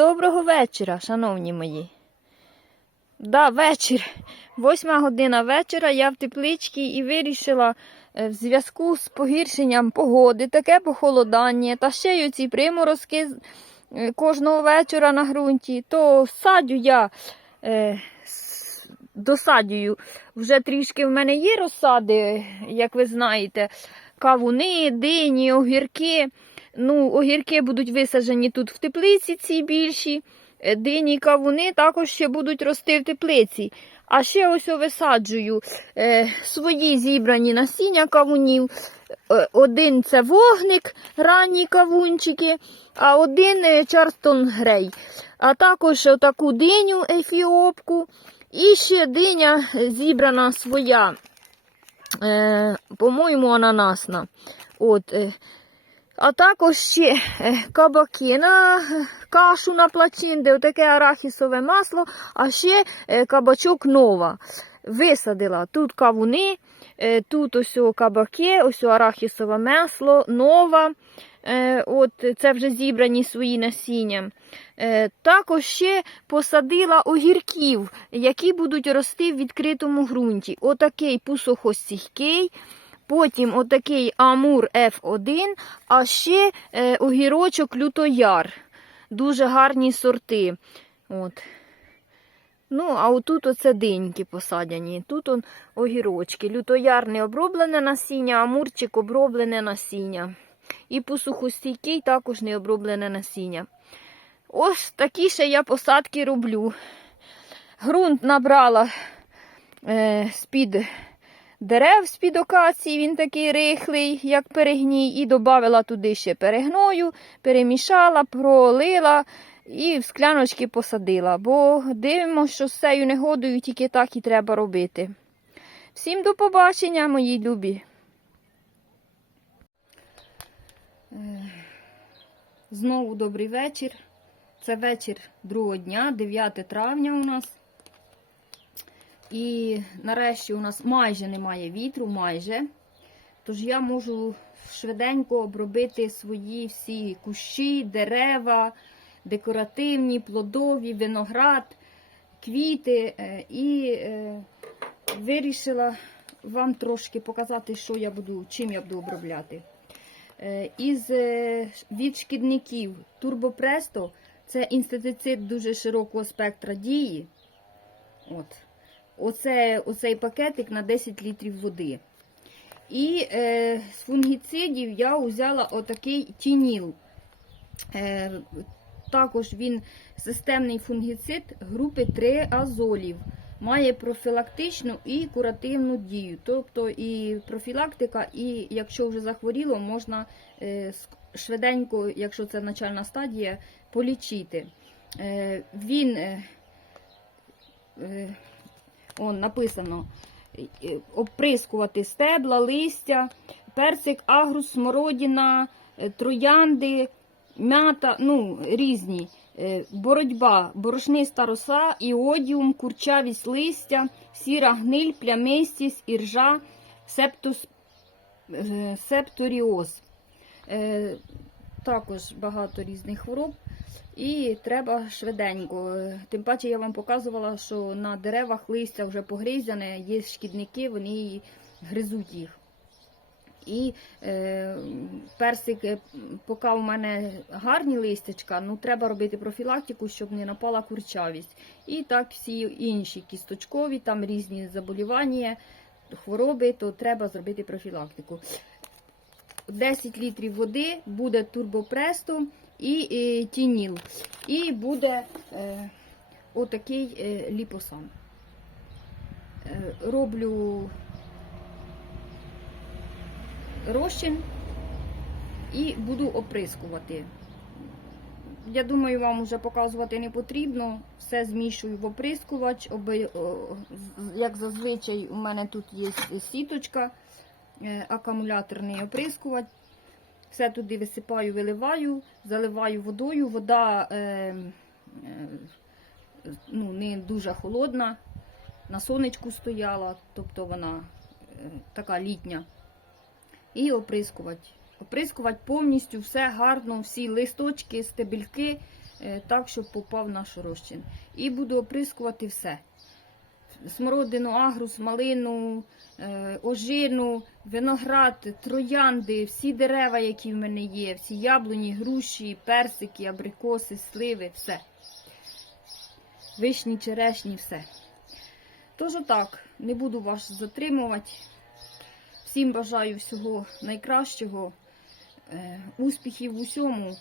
Доброго вечора, шановні мої. Да, вечір. Восьма година вечора. Я в тепличці і вирішила е, в зв'язку з погіршенням погоди, таке похолодання, та ще й оці приморозки е, кожного вечора на ґрунті, то садю я е, досадюю. Вже трішки в мене є розсади, як ви знаєте, кавуни, дині, огірки. Ну, огірки будуть висаджені тут в теплиці ці більші. Е, Дині, кавуни також ще будуть рости в теплиці. А ще ось висаджую е, свої зібрані насіння кавунів. Е, один це вогник, ранні кавунчики, а один е, Чарстон Грей. А також таку диню ефіопку. І ще диня зібрана своя, е, по-моєму, ананасна. От, е, а також ще е, кабаки на е, кашу на плачинде, отаке арахісове масло, а ще е, кабачок нова. Висадила тут кавуни, тут ось кабаки, ось арахісове масло, нова. От це вже зібрані свої насіння. Також ще посадила огірків, які будуть рости в відкритому ґрунті. Отакий пусохостійкий. Потім отакий Амур F1, а ще е, огірочок лютояр. Дуже гарні сорти. От. Ну, а отут оце диньки посадяні. Тут он огірочки. Лютояр не оброблене насіння, амурчик оброблене насіння. І посухостійкий також не оброблене насіння. Ось такі ще я посадки роблю. Грунт набрала е, з-під дерев з-під окації, він такий рихлий, як перегній, і додавила туди ще перегною, перемішала, пролила і в скляночки посадила. Бо дивимося, що з цією негодою тільки так і треба робити. Всім до побачення, мої любі. Знову добрий вечір. Це вечір другого дня, 9 травня у нас. І нарешті у нас майже немає вітру, майже. Тож я можу швиденько обробити свої всі кущі, дерева, декоративні, плодові, виноград, квіти. е, І е, вирішила вам трошки показати, що я буду, чим я буду обробляти. Е, Із е, від шкідників Турбопресто це інсектицид дуже широкого спектра дії. От. Оце, оцей пакетик на 10 літрів води. І е, з фунгіцидів я взяла отакий тініл. Е, також він системний фунгіцид групи 3 азолів. Має профілактичну і куративну дію. Тобто і профілактика, і якщо вже захворіло, можна е, швиденько, якщо це начальна стадія, полічити. Е, він е, Он написано оприскувати стебла, листя, персик, агрус, смородина, е, троянди, м'ята, ну, різні. Е, Боротьба, борошниста роса, іодіум, курчавість листя, сіра гниль, плямистість, іржа, септус, е, септоріоз. Також багато різних хвороб. І треба швиденько. Тим паче я вам показувала, що на деревах листя вже погризяне, є шкідники, вони гризуть їх. І е, персик, е, поки у мене гарні листячка, ну треба робити профілактику, щоб не напала курчавість. І так всі інші кісточкові, там різні заболівання, хвороби, то треба зробити профілактику. 10 літрів води буде турбопресто і е, тініл. І буде е, отакий е, ліпосан. Е, роблю розчин і буду оприскувати. Я думаю, вам вже показувати не потрібно. Все змішую в оприскувач. Оби, о, як зазвичай, у мене тут є сіточка, е, акумуляторний оприскувач. Все туди висипаю, виливаю, заливаю водою. Вода е, е, ну, не дуже холодна, на сонечку стояла, тобто вона е, така літня. І оприскувати. Оприскувати повністю все гарно, всі листочки, стебельки е, так, щоб попав наш розчин. І буду оприскувати все. Смородину, агрус, малину, е, ожину, виноград, троянди, всі дерева, які в мене є, всі яблуні, груші, персики, абрикоси, сливи, все. Вишні, черешні, все. Тож так, не буду вас затримувати. Всім бажаю всього найкращого, е, успіхів в усьому,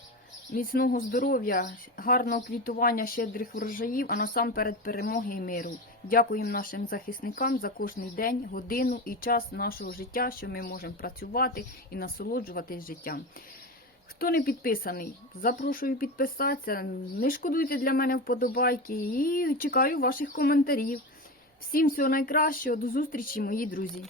міцного здоров'я, гарного квітування щедрих врожаїв, а насамперед перемоги і миру. Дякуємо нашим захисникам за кожний день, годину і час нашого життя, що ми можемо працювати і насолоджуватись життям. Хто не підписаний, запрошую підписатися. Не шкодуйте для мене вподобайки і чекаю ваших коментарів. Всім всього найкращого, до зустрічі, мої друзі!